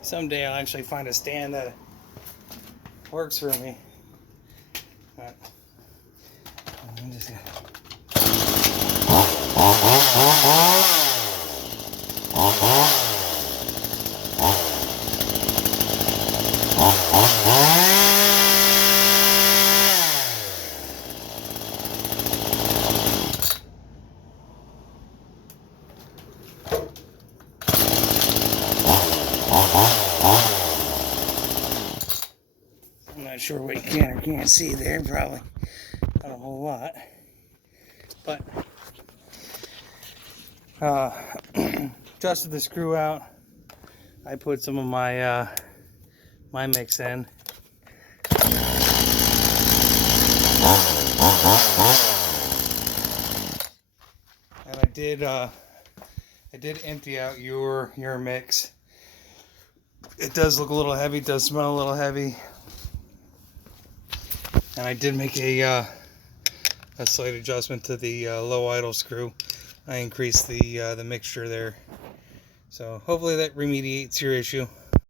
Someday I'll actually find a stand that works for me. But I'm just gonna... I'm not sure what you can or can't see there, probably not a whole lot, but adjusted the screw out. I put some of my my mix in. And I did empty out your mix. It does look a little heavy, does smell a little heavy. And I did make a slight adjustment to the low idle screw. I increased the mixture there. So hopefully that remediates your issue.